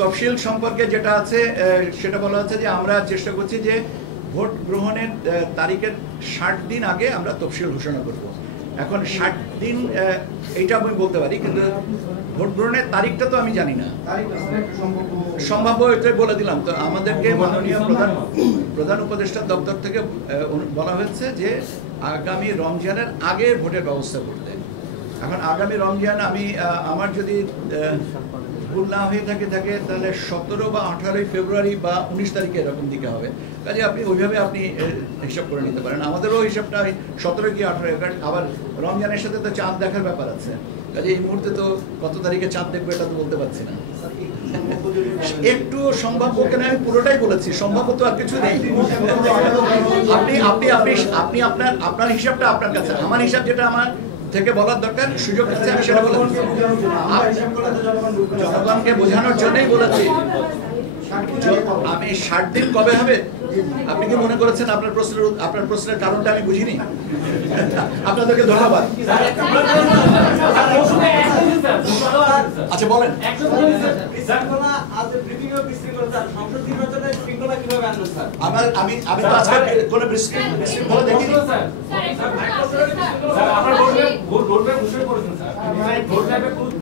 তফসিল সম্পর্কে যেটা আছে সেটা বলা হচ্ছে যে আমরা চেষ্টা করছি যে ভোট গ্রহণের তারিখের 60 দিন আগে আমরা তফসিল ঘোষণা করব। এখন 60 দিন এইটা আমি বলতে পারি, কিন্তু ভোট গ্রহণের তারিখটা তো আমি জানি না। সম্ভাব্য এটাই বলে দিলাম। তো আমাদেরকে মাননীয় প্রধান উপদেষ্টা দপ্তর থেকে বলা হয়েছে যে আগামী রমজানের আগে ভোটের ব্যবস্থা করতে। এখন আগামী রমজান আমি আমার যদি ভুল না হয়ে থাকে তাহলে 17 বা 18 ফেব্রুয়ারি বা 19 তারিখে এরকম দিকে হবে। কাজে আপনি ওইভাবে আপনি হিসাব করে নিতে পারেন। আমাদেরও হিসাবটা 17 কি 18, কারণ আবার রমজানের সাথে তো চাঁদ দেখার ব্যাপার আছে। কাজে এই মুহূর্তে তো কত তারিখে চাঁদ দেখবো এটা তো বলতে পারছি না। একটু সম্ভাব্য কেন আমি পুরোটাই বলেছি, সম্ভাব্য তো আর কিছু নেই। আপনি আপনার হিসাবটা আপনার কাছে, আমার হিসাব যেটা আমার থেকে বলার দরকার, সুযোগ আছে আমি সেটা বলে জনগণকে বোঝানোর জন্যই বলেছি। আমি 60 দিন কবে হবে আপনি কি মনে করেছেন? আপনার প্রশ্নের কারণটা আমি বুঝিনি। আপনাদেরকে ধন্যবাদ। আচ্ছা বলেন। আমি তো আজকে কোনো বিশৃঙ্খলা দেখিনি।